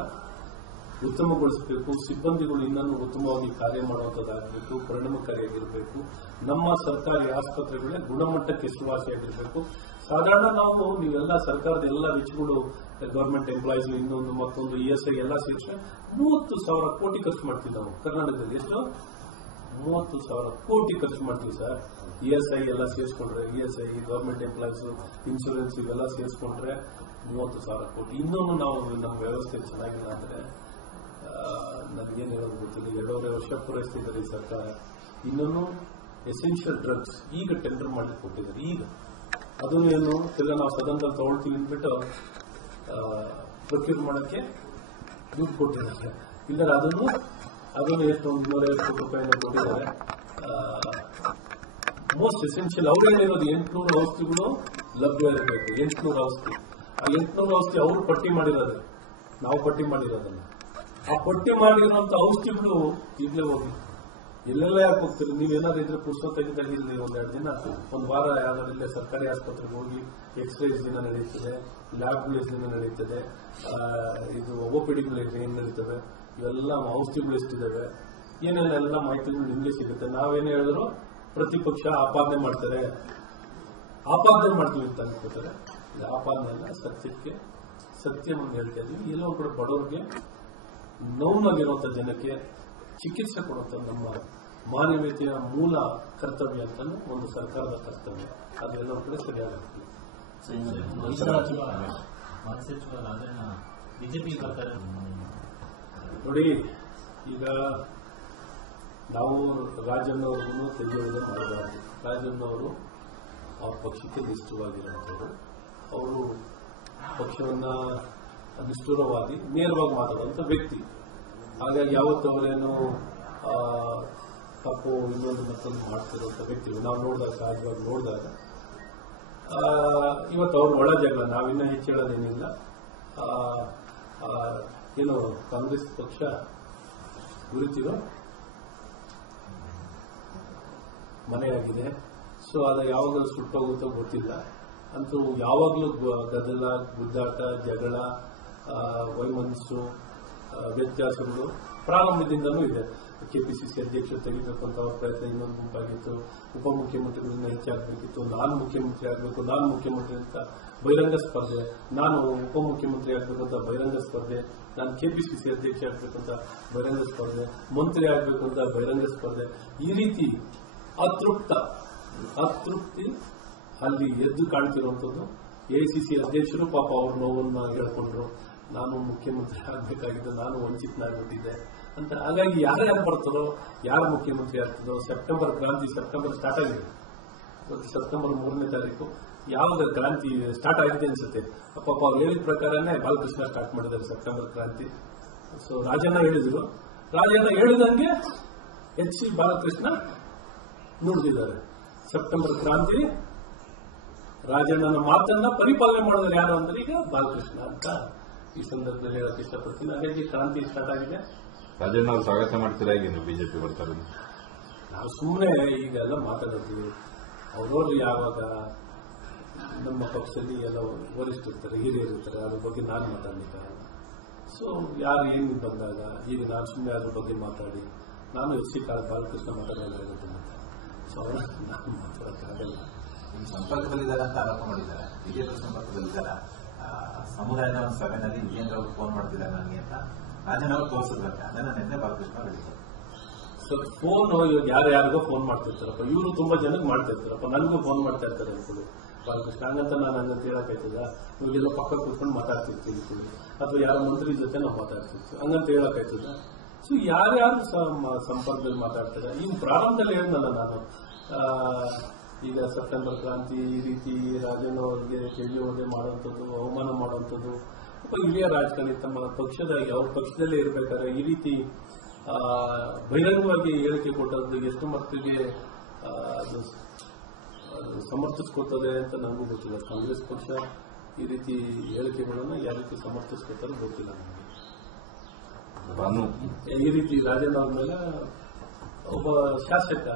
ಉತ್ತಮಗೊಳಿಸಬೇಕು. ಸಿಬ್ಬಂದಿಗಳು ಇನ್ನೂ ಉತ್ತಮವಾಗಿ ಕಾರ್ಯ ಮಾಡುವಂತದ್ದಾಗಬೇಕು, ಪರಿಣಾಮಕಾರಿಯಾಗಿರಬೇಕು. ನಮ್ಮ ಸರ್ಕಾರಿ ಆಸ್ಪತ್ರೆಗಳೇ ಗುಣಮಟ್ಟಕ್ಕೆ ಹೆಸರುವಾಸಿಯಾಗಿರಬೇಕು. ಸಾಧಾರಣ ನೀವೆಲ್ಲ ಸರ್ಕಾರದ ಎಲ್ಲ ವೆಚ್ಚಗಳು, ಗವರ್ಮೆಂಟ್ ಎಂಪ್ಲಾಯೀಸ್, ಇನ್ನೊಂದು ಮತ್ತೊಂದು ESI ಎಲ್ಲ ಸೇರಿಸಿ 30,000 ಕೋಟಿ ಖರ್ಚು ಮಾಡ್ತೀವಿ ನಾವು ಕರ್ನಾಟಕದಲ್ಲಿ. ಎಷ್ಟು? 30,000 ಕೋಟಿ ಖರ್ಚು ಮಾಡ್ತೀವಿ ಸರ್. ESI ಎಲ್ಲ ಸೇರಿಸ್ಕೊಂಡ್ರೆ, ESI, ಗವರ್ಮೆಂಟ್ ಎಂಪ್ಲಾಯೀಸ್, ಇನ್ಶೂರೆನ್ಸ್ ಇವೆಲ್ಲ ಸೇರಿಸ್ಕೊಂಡ್ರೆ 30,000 ಕೋಟಿ. ಇನ್ನೊಂದು ನಾವು ನಮ್ಮ ವ್ಯವಸ್ಥೆ ಚೆನ್ನಾಗಿಲ್ಲ ಅಂದ್ರೆ ನನಗೇನು ಹೇಳೋದು ಗೊತ್ತಿಲ್ಲ. 2.5 ವರ್ಷ ಪೂರೈಸ್ತಿದ್ದಾರೆ ಈ ಸರ್ಕಾರ. ಇನ್ನೊಂದು ಎಸೆನ್ಷಿಯಲ್ ಡ್ರಗ್ಸ್ ಈಗ ಟೆಂಡರ್ ಮಾಡಲಿಕ್ಕೆ ಕೊಟ್ಟಿದ್ದಾರೆ. ಈಗ ಅದನ್ನು ಏನು ಎಲ್ಲ ನಾವು ಸದನದಲ್ಲಿ ತಗೊಳ್ತೀವಿ ಅಂದ್ಬಿಟ್ಟು ಪ್ರೊಕ್ಯೂರ್ ಮಾಡೋಕ್ಕೆ ದುಡ್ಡು ಕೊಟ್ಟಿದ್ದಾರೆ. ಇಲ್ಲದ್ರೆ ಅದನ್ನು ಎಷ್ಟು 250 ಕೋಟಿ ರೂಪಾಯಿನ ಕೊಟ್ಟಿದ್ದಾರೆ. ಮೋಸ್ಟ್ ಎಸೆನ್ಷಿಯಲ್ ಅವ್ರೇನಿರೋದು 800 ಔಷಧಿಗಳು ಲಭ್ಯ ಇರಬೇಕು. 800 ಔಷಧಿ. ಆ 800 ಔಷಧಿ ಅವರು ಪಟ್ಟಿ ಮಾಡಿರೋದು, ನಾವು ಪಟ್ಟಿ ಮಾಡಿರೋದನ್ನ. ಆ ಪಟ್ಟಿ ಮಾಡಿರುವಂತ ಔಷಧಿಗಳು ಈಗಲೇ ಹೋಗಿ ಎಲ್ಲೆಲ್ಲ ಯಾಕೆ ಹೋಗ್ತೀರಿ? ನೀವೇನಾದ್ರು ಇದ್ರೆ ಪುಸ್ತಕ ತೆಗೆದಾಗಿರ್ಲಿ, 1-2 ದಿನ, 1 ವಾರ ಯಾವ್ದಾದ್ರು ಇಲ್ಲೇ ಸರ್ಕಾರಿ ಆಸ್ಪತ್ರೆಗೆ ಹೋಗಿ ಎಕ್ಸ್ರೇ ದಿನ ನಡೀತದೆ, ಲ್ಯಾಬ್ಗಳು ದಿನ ನಡೀತದೆ, ಇದು OPDಗಳು ಏನ್ ನಡೀತವೆ, ಇವೆಲ್ಲ ಔಷಧಿಗಳು ಎಷ್ಟಿದ್ದಾವೆ, ಏನೆಲ್ಲ ಮಾಹಿತಿಗಳು ನಿಮ್ಗೆ ಸಿಗುತ್ತೆ. ನಾವೇನೇ ಹೇಳಿದ್ರು ಪ್ರತಿಪಕ್ಷ ಆಪಾದನೆ ಮಾಡ್ತೀವಿ ಅಂತ ಅನ್ಕೋತಾರೆ. ಆಪಾದನೆ ಸತ್ಯಕ್ಕೆ ಸತ್ಯವನ್ನು ಹೇಳ್ತಾ ಇದೀವಿ. ಎಲ್ಲೋ ಕೂಡ ಬಡವರಿಗೆ, ನೋವಾಗಿರುವಂತ ಜನಕ್ಕೆ ಚಿಕಿತ್ಸೆ ಕೊಡುವಂತ ನಮ್ಮ ಮಾನವೀಯತೆಯ ಮೂಲ ಕರ್ತವ್ಯ ಅಂತ ಒಂದು ಸರ್ಕಾರದ ಕರ್ತವ್ಯ. ಅದೆಲ್ಲರ ಕಡೆ ಸರಿಯಾಗುತ್ತೆ. ಬಿಜೆಪಿ ಬರ್ತಾರೆ ನೋಡಿ, ಈಗ ನಾವು ರಾಜಣ್ಣವ್ರಿಗೂ ತೆಗೆಯುವುದೇ ಮಾಡಬಾರದು. ರಾಜಣ್ಣವರು ಅವ್ರ ಪಕ್ಷಕ್ಕೆ ನಿಷ್ಠವಾಗಿರುವಂಥವ್ರು. ಅವರು ಪಕ್ಷವನ್ನ ನಿಷ್ಠುರವಾದಿ, ನೇರವಾಗಿ ಮಾತಾಡುವಂತ ವ್ಯಕ್ತಿ. ಹಾಗಾಗಿ ಯಾವತ್ತು ಅವರೇನು ತಪ್ಪು ಇನ್ನೊಂದು ಮತ್ತೊಂದು ಮಾಡ್ತಿರುವಂತ ವ್ಯಕ್ತಿಗಳು ನಾವು ನೋಡಿದಾಗ, ಸಹಜವಾಗಿ ನೋಡಿದಾಗ ಇವತ್ತು ಅವ್ರ ಒಳ ಜಗಳ. ನಾವಿನ್ನ ಹೆಚ್ಚು ಹೇಳೋದೇನಿಲ್ಲ. ಏನು ಕಾಂಗ್ರೆಸ್ ಪಕ್ಷ ಗುರುತಿರೋ ಮನೆಯಾಗಿದೆ. ಸೊ ಅದು ಯಾವಾಗಲೂ ಸುಟ್ಟೋಗುತ್ತೋ ಗೊತ್ತಿಲ್ಲ. ಅಂತೂ ಯಾವಾಗಲೂ ಗದ್ದಲ, ಗುದ್ದಾಟ, ಜಗಳ, ವೈಮನಸ್ಸು, ವ್ಯತ್ಯಾಸಗಳು ಪ್ರಾರಂಭದಿಂದಲೂ ಇದೆ. ಕೆಪಿಸಿಸಿ ಅಧ್ಯಕ್ಷರು ತೆಗಿಬೇಕು ಅಂತ ಅವ್ರ ಪ್ರಯತ್ನ ಇನ್ನೊಂದು ಗುಂಪಾಗಿತ್ತು. ಉಪಮುಖ್ಯಮಂತ್ರಿಗಳನ್ನ ಹೆಚ್ಚಾಗಬೇಕಿತ್ತು, ನಾನು ಮುಖ್ಯಮಂತ್ರಿ ಆಗಬೇಕು, ನಾನು ಮುಖ್ಯಮಂತ್ರಿ ಅಂತ ಬಹಿರಂಗ ಸ್ಪರ್ಧೆ, ನಾನು ಉಪಮುಖ್ಯಮಂತ್ರಿ ಆಗಬೇಕು ಅಂತ ಬಹಿರಂಗ ಸ್ಪರ್ಧೆ, ನಾನು ಕೆಪಿಸಿಸಿ ಅಧ್ಯಕ್ಷ ಆಗಬೇಕು ಅಂತ ಬಹಿರಂಗ ಸ್ಪರ್ಧೆ, ಮಂತ್ರಿ ಆಗಬೇಕು ಅಂತ ಬಹಿರಂಗ ಸ್ಪರ್ಧೆ. ಈ ರೀತಿ ಅತೃಪ್ತಿ ಅಲ್ಲಿ ಎದ್ದು ಕಾಣ್ತಿರುವಂಥದ್ದು. ಎಐಸಿಸಿ ಅಧ್ಯಕ್ಷರು ಪಾಪ ಅವ್ರ ನೋವನ್ನ ಹೇಳ್ಕೊಂಡ್ರು, ನಾನು ಮುಖ್ಯಮಂತ್ರಿ ಆಗಬೇಕಾಗಿದ್ದು, ನಾನು ವಂಚಿತನಾಗ್ಬಿಟ್ಟಿದ್ದೆ ಅಂತ. ಹಾಗಾಗಿ ಯಾರ್ಯಾರು ಬರ್ತಾರೋ, ಯಾರು ಮುಖ್ಯಮಂತ್ರಿ ಆಗ್ತದೋ, ಸೆಪ್ಟೆಂಬರ್ ಕ್ರಾಂತಿ ಸೆಪ್ಟೆಂಬರ್ ಸ್ಟಾರ್ಟ್ ಆಗಿದೆ. ಸೆಪ್ಟೆಂಬರ್ 3ನೇ ತಾರೀಕು ಯಾವಾಗ ಕ್ರಾಂತಿ ಸ್ಟಾರ್ಟ್ ಆಗಿದೆ ಅನ್ಸುತ್ತೆ. ಪಾಪ ಅವ್ರು ಹೇಳಿದ ಪ್ರಕಾರನೇ ಬಾಲಕೃಷ್ಣ ಸ್ಟಾರ್ಟ್ ಮಾಡಿದ್ದಾರೆ ಸೆಪ್ಟೆಂಬರ್ ಕ್ರಾಂತಿ. ಸೊ ರಾಜಣ್ಣ ಹೇಳಿದಂಗೆ ಎಚ್.ಸಿ. ಬಾಲಕೃಷ್ಣ ನುಡಿದಿದ್ದಾರೆ. ಸೆಪ್ಟೆಂಬರ್ ಕ್ರಾಂತಿ ರಾಜಣ್ಣನ ಮಾತನ್ನ ಪರಿಪಾಲನೆ ಮಾಡಿದ್ರೆ ಯಾರು ಅಂದ್ರೆ ಈಗ ಬಾಲಕೃಷ್ಣ ಅಂತ ಈ ಸಂದರ್ಭದಲ್ಲಿ ಹೇಳಕ್ ಇಷ್ಟಪಡ್ತೀನಿ. ಹಾಗಾಗಿ ಕ್ರಾಂತಿ ಸ್ಟಾರ್ಟ್ ಆಗಿದೆ. ರಾಜಣ್ಣ ಅವರು ಸ್ವಾಗತ ಮಾಡ್ತೀರಾ ಈಗ ನೀವು ಬಿಜೆಪಿ ಬರ್ತಾರೆ? ನಾವು ಸುಮ್ಮನೆ ಈಗೆಲ್ಲ ಮಾತಾಡೋದು. ಅವ್ರವ್ರು ಯಾವಾಗ ನಮ್ಮ ಪಕ್ಷದಲ್ಲಿ ಎಲ್ಲ ವರಿಷ್ಠರಿರ್ತಾರೆ, ಹಿರಿಯರು ಇರ್ತಾರೆ, ಅದ್ರ ಬಗ್ಗೆ ನಾನು ಮಾತಾಡ್ಲಿಕ್ಕಾಗಲ್ಲ. ಸೊ ಯಾರು ಏನು ಬಂದಾಗ ಈಗ ನಾನು ಸುಮ್ಮನೆ ಅದ್ರ ಬಗ್ಗೆ ಮಾತಾಡಿ ನಾನು ಎಚ್.ಸಿ. ಬಾಲಕೃಷ್ಣ ಮಾತಾಡೋದಾಗುತ್ತೆ ಅಂತ. ಸೊ ಅವ್ರ ನಾನು ಮಾತಾಡೋಕ್ಕಾಗಲ್ಲ. ನಿಮ್ಮ ಸಂಪರ್ಕದಲ್ಲಿದ್ದಾರೆ ಅಂತ ಆರೋಪ ಮಾಡಿದ್ದಾರೆ, ಬಿಜೆಪಿ ಸಂಪರ್ಕದಲ್ಲಿದ್ದಾರೆ. ಸಮುದಾಯದ ಒಂದು ಸಭೆಯಲ್ಲಿ ವಿಜೇಂದ್ರ ಅವರು ಫೋನ್ ಮಾಡ್ತಿದ್ದಾರೆ ನನಗೆ ಅಂತ ರಾಜಣ್ಣ ಅವರು ತೋರಿಸಿದ್ರಂತೆ. ಅದನ್ನ ನಿನ್ನೆ ಬಾಲಕೃಷ್ಣ ಹೇಳಿದ್ದಾರೆ. ಸೊ ಫೋನ್ ಇವಾಗ ಯಾರ್ಯಾರಿಗೋ ಫೋನ್ ಮಾಡ್ತಿರ್ತಾರಪ್ಪ, ಇವರು ತುಂಬಾ ಜನಕ್ಕೆ ಮಾಡ್ತಿರ್ತಾರಪ್ಪ, ನನಗೂ ಫೋನ್ ಮಾಡ್ತಾ ಇರ್ತಾರೆ ಅನ್ಕೊಳ್ಳಿ ಬಾಲಕೃಷ್ಣ. ಹಂಗಂತ ನಾನು ಹಂಗಂತ ಹೇಳಕ್ಕಾಯ್ತದ? ಇವಾಗೆಲ್ಲ ಪಕ್ಕ ಕೂತ್ಕೊಂಡು ಮಾತಾಡ್ತಿರ್ತೀವಿ ಅನ್ಕೊಳ್ಳಿ, ಅಥವಾ ಯಾರ ಮಂತ್ರಿ ಜೊತೆ ನಾವು ಮಾತಾಡ್ತಿರ್ತೀವಿ, ಹಂಗಂತ ಹೇಳಕ್ಕಾಯ್ತದ? ಸೊ ಯಾರ್ಯಾರು ಸಂಪರ್ಕದಲ್ಲಿ ಮಾತಾಡ್ತಾರೆ. ಈಗ ಪ್ರಾರಂಭದಲ್ಲಿ ಹೇಳಿದ್ನಲ್ಲ ನಾನು, ಈಗ ಸೆಪ್ಟೆಂಬರ್ ಕ್ರಾಂತಿ ಈ ರೀತಿ ರಾಜಣ್ಣ ಅವರಿಗೆ ಕೆಳಿಯೋದೆ ಮಾಡುವಂಥದ್ದು, ಅವಮಾನ ಮಾಡುವಂಥದ್ದು, ಹಿರಿಯ ರಾಜಕಾರಣಿ ತಮ್ಮ ಅವ್ರ ಪಕ್ಷದಲ್ಲೇ ಇರಬೇಕಾದ್ರೆ ಈ ರೀತಿ ಬಹಿರಂಗವಾಗಿ ಹೇಳಿಕೆ ಕೊಟ್ಟದ್ದು ಎಷ್ಟು ಮಟ್ಟಿಗೆ ಅದು ಸಮರ್ಥಿಸ್ಕೊಳ್ತದೆ ಅಂತ ನನಗೂ ಗೊತ್ತಿಲ್ಲ. ಕಾಂಗ್ರೆಸ್ ಪಕ್ಷ ಈ ರೀತಿ ಹೇಳಿಕೆಗಳನ್ನು ಯಾವ ರೀತಿ ಸಮರ್ಥಿಸ್ಕೊಳ್ತಾರೋ ಗೊತ್ತಿಲ್ಲ ನನಗೆ. ಈ ರೀತಿ ರಾಜಣ್ಣ ಅವ್ರ ಮೇಲೆ ಒಬ್ಬ ಶಾಸಕ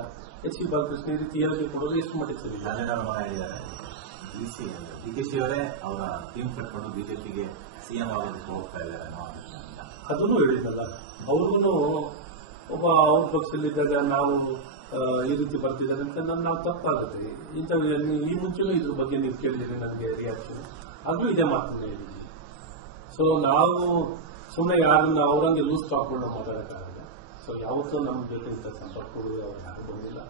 ಎಚ್.ಸಿ. ಬಾಲಕೃಷ್ಣ ಈ ರೀತಿ ಹೇಳಿಕೆ ಕೊಡೋದು ಎಷ್ಟು ಮಟ್ಟಿಗೆ ಸರಿ? ರಾಜಣ್ಣ ಅವರು ಹೇಳಿದ್ದಾರೆ, ಡಿ.ಕೆ.ಶಿ ಅವರೇ ಅವರ ಟೀಮ್ ಕಟ್ಕೊಂಡು ಬಿಜೆಪಿಗೆ ಸಿಎಂ ಆಗೋದಕ್ಕೆ ಹೋಗ್ತಾ ಇದ್ದಾರೆ ಅದನ್ನು ಹೇಳಿದ್ನಲ್ಲ. ಅವ್ರಿಗೂ ಒಬ್ಬ ಅವ್ರ ಪಕ್ಷದಲ್ಲಿದ್ದಾಗ ನಾವು ಈ ರೀತಿ ಬರ್ತಿದ್ದಾರೆ ಅಂತ ನಾವು ತಪ್ಪಾಗುತ್ತೆ. ಇಂಥವು ಈ ಮುಂಚೆನೂ ಇದ್ರ ಬಗ್ಗೆ ನೀವು ಕೇಳಿದ್ರೆ ನನಗೆ ರಿಯಾಕ್ಷನ್ ಅದು ಇದೇ ಮಾತನ್ನ ಹೇಳಿದ್ವಿ. ಸೊ ನಾವು ಸುಮ್ಮನೆ ಯಾರನ್ನ ಅವರಂಗೆ ಲೂಸ್ ಟಾಕ್ಗಳನ್ನ ಮಾತಾಡೋಕ್ಕಾಗಲ್ಲ. ಸೊ ಯಾವತ್ತೂ ನಮ್ಮ ಜೊತೆ ಇಂಥ ಸಂಪರ್ಕಗಳು ಅವ್ರು ಯಾರು ಬಂದಿಲ್ಲ,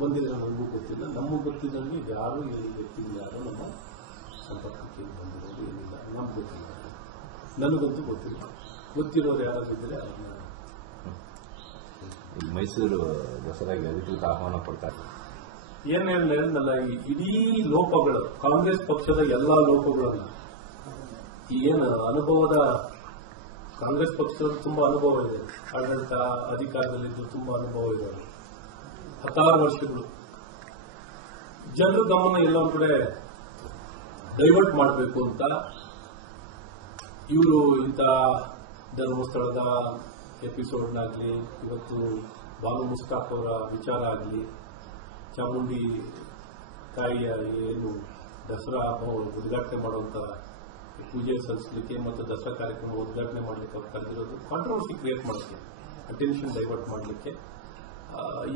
ಬಂದಿದ್ರೆ ನಮಗೂ ಗೊತ್ತಿಲ್ಲ. ನಮಗೂ ಗೊತ್ತಿದ್ದಂಗೆ ಯಾರು ಈ ವ್ಯಕ್ತಿಗಳು ಯಾರು ನಮ್ಮ ಸಂಪರ್ಕಕ್ಕೆ ಬಂದಿರೋದು ಏನಿಲ್ಲ, ನಮ್ಗೆ ಗೊತ್ತಿಲ್ಲ. ನನಗಂತೂ ಗೊತ್ತಿಲ್ಲ. ಗೊತ್ತಿರೋರು ಯಾರಾಗಿದ್ದರೆ ಅವ್ರನ್ನ ಮೈಸೂರು ದಸರಾಗೆ ಅಧಿಕೃತ ಆಹ್ವಾನ ಕೊಡ್ತಾರೆ. ಏನ್ ಹೇಳಿದ್ನಲ್ಲ, ಈ ಇಡೀ ಲೋಪಗಳು, ಕಾಂಗ್ರೆಸ್ ಪಕ್ಷದ ಎಲ್ಲಾ ಲೋಪಗಳನ್ನ, ಈ ಏನು ಅನುಭವದ ಕಾಂಗ್ರೆಸ್ ಪಕ್ಷದಲ್ಲಿ ತುಂಬಾ ಅನುಭವ ಇದೆ, ಆಡಳಿತ ಅಧಿಕಾರದಲ್ಲಿದ್ದು ತುಂಬಾ ಅನುಭವ ಇದೆ, 16 ವರ್ಷಗಳು. ಜನರ ಗಮನ ಎಲ್ಲ ಒಂದ್ ಕಡೆ ಡೈವರ್ಟ್ ಮಾಡಬೇಕು ಅಂತ ಇವರು ಇಂಥ ಧರ್ಮಸ್ಥಳದ ಎಪಿಸೋಡ್ನಾಗಲಿ, ಇವತ್ತು ಬಾನು ಮುಸ್ತಾಕ್ ಅವರ ವಿಚಾರ ಆಗಲಿ, ಚಾಮುಂಡಿ ತಾಯಿಯ ಏನು ದಸರಾ ಹಬ್ಬ ಉದ್ಘಾಟನೆ ಮಾಡುವಂತ ಪೂಜೆ ಸಲ್ಲಿಸಲಿಕ್ಕೆ ಮತ್ತು ದಸರಾ ಕಾರ್ಯಕ್ರಮ ಉದ್ಘಾಟನೆ ಮಾಡಲಿಕ್ಕೆ ಅವ್ರು ಕರೆದಿರೋದು ಕಾಂಟ್ರವರ್ಸಿ ಕ್ರಿಯೇಟ್ ಮಾಡೋಕ್ಕೆ, ಅಟೆನ್ಷನ್ ಡೈವರ್ಟ್ ಮಾಡಲಿಕ್ಕೆ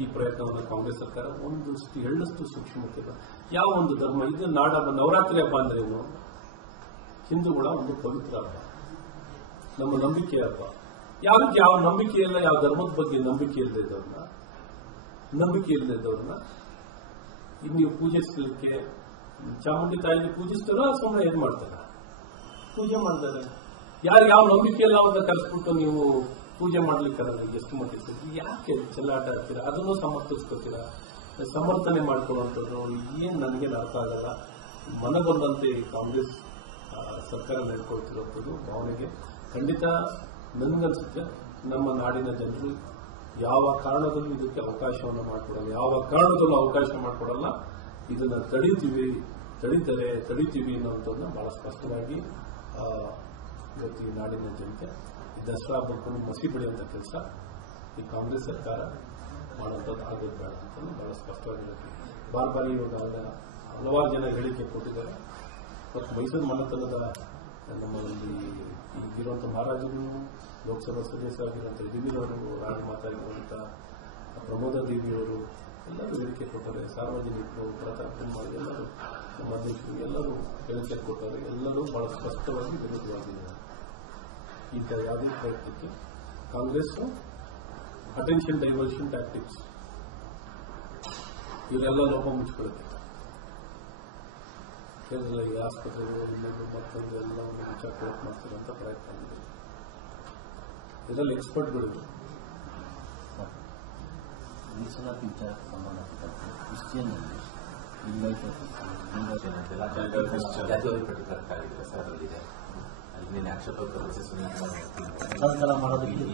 ಈ ಪ್ರಯತ್ನವನ್ನು ಕಾಂಗ್ರೆಸ್ ಸರ್ಕಾರ ಒಂದಷ್ಟು ಎಳ್ಳಷ್ಟು ಸೂಕ್ಷ್ಮತೆ. ಯಾವ ಒಂದು ಧರ್ಮ ಇದು ನಾಡ ನವರಾತ್ರಿ ಹಬ್ಬ ಅಂದ್ರೇನು? ಹಿಂದೂಗಳ ಒಂದು ಪವಿತ್ರ ಹಬ್ಬ, ನಮ್ಮ ನಂಬಿಕೆ ಹಬ್ಬ. ಯಾರಿಗೆ ಯಾವ ನಂಬಿಕೆ ಇಲ್ಲ, ಯಾವ ಧರ್ಮದ ಬಗ್ಗೆ ನಂಬಿಕೆ ಇಲ್ಲದವ್ರನ್ನ ನೀವು ಪೂಜಿಸಲಿಕ್ಕೆ ಚಾಮುಂಡಿ ತಾಯಿಗೆ ಪೂಜಿಸ್ತಾರೋ ಸುಮ್ಮನೆ ಏನ್ ಮಾಡ್ತಾರ? ಪೂಜೆ ಮಾಡ್ತಾರೆ. ಯಾರು ಯಾವ ನಂಬಿಕೆ ಇಲ್ಲ ಅಂತ ಕರೆಸ್ಬಿಟ್ಟು ನೀವು ಪೂಜೆ ಮಾಡ್ಲಿಕ್ಕಾಗಲ್ಲ. ಎಷ್ಟು ಮಟ್ಟಿಗೆ ಯಾಕೆ ಚೆಲ್ಲಾಟ ಆಗ್ತೀರಾ? ಅದನ್ನು ಸಮರ್ಥಿಸ್ಕೊತೀರಾ, ಸಮರ್ಥನೆ ಮಾಡ್ಕೊಳ್ಳುವಂಥದ್ದು ಏನ್ ನನಗೇನು ಅರ್ಥ ಆಗಲ್ಲ. ಮನಬಂದಂತೆ ಕಾಂಗ್ರೆಸ್ ಸರ್ಕಾರ ನಡ್ಕೊಳ್ತಿರೋಂಥದ್ದು ಭಾವನೆಗೆ ಖಂಡಿತ ನನಗನ್ಸುತ್ತೆ ನಮ್ಮ ನಾಡಿನ ಜನರು ಯಾವ ಕಾರಣದಲ್ಲೂ ಇದಕ್ಕೆ ಅವಕಾಶವನ್ನು ಮಾಡಿಕೊಡಲ್ಲ, ಯಾವ ಕಾರಣದಲ್ಲೂ ಅವಕಾಶ ಮಾಡಿಕೊಡಲ್ಲ. ಇದನ್ನ ತಡೀತೀವಿ ಅನ್ನೋಂಥದ್ದನ್ನ ಬಹಳ ಸ್ಪಷ್ಟವಾಗಿ ಇವತ್ತು ಈ ನಾಡಿನ ಜನತೆ ಈ ದಸರಾ ಹಬ್ಬವನ್ನು ಮಸಿ ಬೆಳೆಯುವಂಥ ಕೆಲಸ ಈ ಕಾಂಗ್ರೆಸ್ ಸರ್ಕಾರ ಮಾಡುವಂಥದ್ದು ಆಗೋದು ಬೇಡ ಅಂತ ಬಹಳ ಸ್ಪಷ್ಟವಾಗಿರುತ್ತೆ. ಬಾರಿ ಇವಾಗ ಹಲವಾರು ಜನ ಹೇಳಿಕೆ ಕೊಟ್ಟಿದ್ದಾರೆ. ಮತ್ತು ಮೈಸೂರು ಮನೆತನದ ನಮ್ಮ ಈಗಿರುವಂಥ ಮಹಾರಾಜರು, ಲೋಕಸಭಾ ಸದಸ್ಯರಾಗಿರುವಂಥ ಯದುವೀರವರು, ರಾಜಮಾತಾಗಿರುವಂಥ ಪ್ರಮೋದ ದೇವಿಯವರು ಎಲ್ಲರೂ ಹೇಳಿಕೆ ಕೊಟ್ಟರೆ, ಸಾರ್ವಜನಿಕರು, ಪ್ರತಾಪ್ ಸಿಂಹ ಎಲ್ಲರೂ, ನಮ್ಮ ಅಧ್ಯಕ್ಷರು ಎಲ್ಲರೂ ಹೇಳಿಕೆ ಕೊಟ್ಟರೆ, ಎಲ್ಲರೂ ಬಹಳ ಸ್ಪಷ್ಟವಾಗಿ ವಿರೋಧವಾಗಿದ್ದಾರೆ. ಇಂಥ ಯಾವುದೇ ಪ್ರಯತ್ನಕ್ಕೆ ಕಾಂಗ್ರೆಸ್ ಅಟೆನ್ಷನ್ ಡೈವರ್ಷನ್ ಟ್ಯಾಕ್ಟಿಕ್ಸ್ ಇವರೆಲ್ಲ ಲೋಪ ಮುಚ್ಚಿಕೊಳ್ಳುತ್ತೆ. ಕೇಂದ್ರ ಈ ಆಸ್ಪತ್ರೆಗಳು ಇನ್ನೊಂದು ಮತ್ತೊಂದು ಎಲ್ಲವನ್ನು ಮುಚ್ಚಾಕೊಳ್ಳೋಕೆ ಮಾಡ್ತಿರೋಂಥ ಪ್ರಯತ್ನ ಇದೆ. ಇದರಲ್ಲಿ ಎಕ್ಸ್ಪರ್ಟ್ಗಳಿವೆ. ಮೀಸಲಾತಿ ವಿಚಾರಕ್ಕೆ ಸಂಬಂಧಪಟ್ಟಂತೆ ಕ್ರಿಶ್ಚಿಯನ್ನಲ್ಲಿ ಅಲ್ಲಿ ಆಕ್ಷೇಪ ಸರ್ಕಾರ ಮಾಡೋದಕ್ಕೆ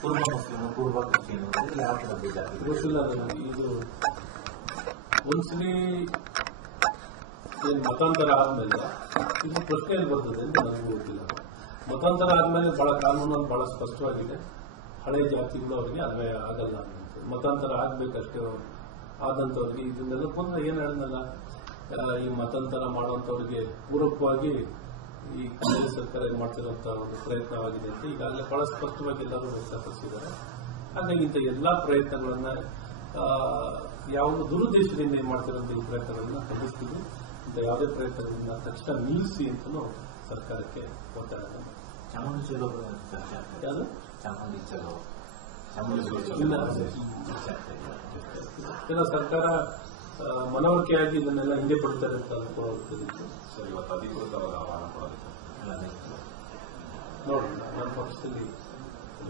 ಪೂರ್ವ ಮುಸ್ಲಿಂ, ಪೂರ್ವ ಕ್ರಿಶ್ಚಿಯನ್ ಯಾವ ಥರ ಬೇಜಾರು ಗೊತ್ತಿಲ್ಲ ನನಗೆ. ಇದು ಒಂದ್ಸಲಿ ಮತಾಂತರ ಆದ್ಮೇಲೆ ಇದು ಪ್ರಶ್ನೆಯಲ್ಲಿ ಬರ್ತದೆ ಅಂತ ನನಗೂ ಗೊತ್ತಿಲ್ಲ. ಮತಾಂತರ ಆದ್ಮೇಲೆ ಬಹಳ ಕಾನೂನಲ್ಲಿ ಬಹಳ ಸ್ಪಷ್ಟವಾಗಿದೆ, ಹಳೆ ಜಾತಿಗಳು ಅವರಿಗೆ ಅನ್ವಯ ಆಗಲ್ಲ ಅನ್ನೋದು. ಮತಾಂತರ ಆಗ್ಬೇಕಷ್ಟೇ ಆದಂಥವ್ರಿಗೆ ಇದನ್ನೆಲ್ಲ ಪುನಃ ಏನು ಹೇಳಿದ್ನಲ್ಲ, ಈ ಮತಾಂತರ ಮಾಡುವಂಥವ್ರಿಗೆ ಪೂರಕವಾಗಿ ಈ ಕಾಂಗ್ರೆಸ್ ಸರ್ಕಾರ ಮಾಡ್ತಿರೋಂಥ ಒಂದು ಪ್ರಯತ್ನವಾಗಿದೆ ಅಂತ ಈಗಾಗಲೇ ಬಹಳ ಸ್ಪಷ್ಟವಾಗಿ ಎಲ್ಲರೂ ವ್ಯಕ್ತಪಡಿಸಿದ್ದಾರೆ. ಹಾಗಾಗಿ ಇಂಥ ಎಲ್ಲಾ ಪ್ರಯತ್ನಗಳನ್ನ ಯಾವ ದುರುದ್ದೇಶದಿಂದ ಏನ್ ಮಾಡ್ತಿರೋಂಥ ಈ ಪ್ರಯತ್ನಗಳನ್ನ ಖಂಡಿಸ್ತೀವಿ. ಇಂಥ ಯಾವುದೇ ಪ್ರಯತ್ನಗಳನ್ನ ತಕ್ಷಣ ನಿಲ್ಲಿಸಿ ಅಂತಲೂ ಸರ್ಕಾರಕ್ಕೆ ಒತ್ತಾಯ. ಚಾಮುಂಡಿ ಚಲೋ ಯಾವುದು ಚಾಮುಂಡಿ ಚಲೋ ಇಲ್ಲ, ಸರ್ಕಾರ ಮನವರಿಕೆಯಾಗಿ ಇದನ್ನೆಲ್ಲ ಹಿಂದೆ ಪಡ್ತಾರೆ ಅಂತ ಅನ್ಕೊಳ್ಳೋದು. ಸರ್, ಇವತ್ತು ಅಧಿಕೃತವಾದ ಆಹ್ವಾನ ಕೊಡೋದಕ್ಕೆ ನೋಡೋಣ. ನನ್ನ ಪಕ್ಷದಲ್ಲಿ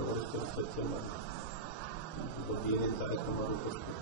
ವರಿಷ್ಠರು ಚರ್ಚೆ ಮಾಡಿ ಬಗ್ಗೆ ಏನೇನು ಕಾರ್ಯಕ್ರಮ ರೂಪಿಸಬೇಕು